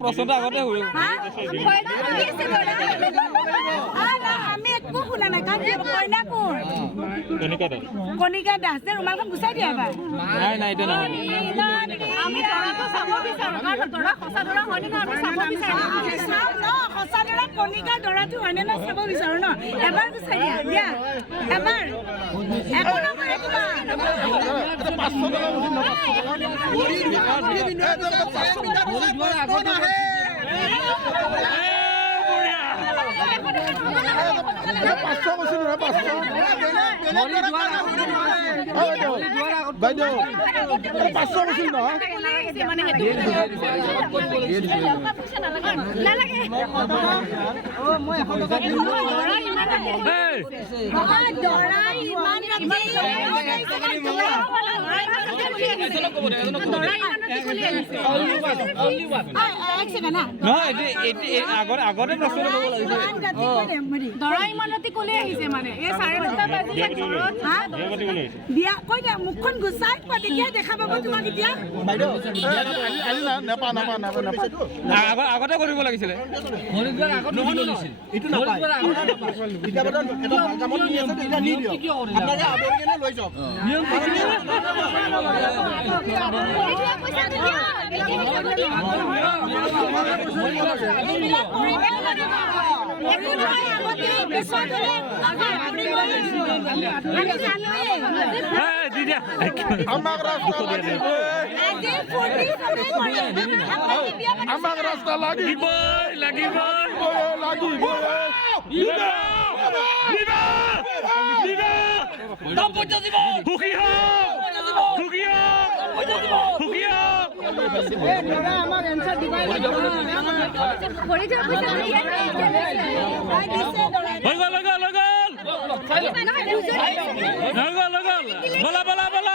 প্ৰশ্নটো আগতে হৈ আমি একো শুনা নাই কাৰণ কইনা কোন কণিকা দাস যে ৰুমালখন গুচাই দিয়া এবাৰ নাই নাই এইটো নহয় আমি দৰাটো চাব বিচাৰো কাৰণ দৰা সঁচা দৰা হয়নে না আমি চাব বিচাৰো আমি চাম ন সঁচা দৰা কণিকা দৰাটো হয়নে না চাব বিচাৰো ন এবাৰ গুচাই দিয়া দিয়া এবাৰ একো নকৰে আগতে প্ৰশ্ন দৰা ইমান ৰাতি কলে আহিছে মানে এই 9:30 বাজিলে ঘৰত বিয়া কৈ দিয়া মুখখন গুচাই তেতিয়া দেখা পাব তোমাক এতিয়া আগতে কৰিব লাগিছিলে আমাক ৰাস্তা লাগিব বলা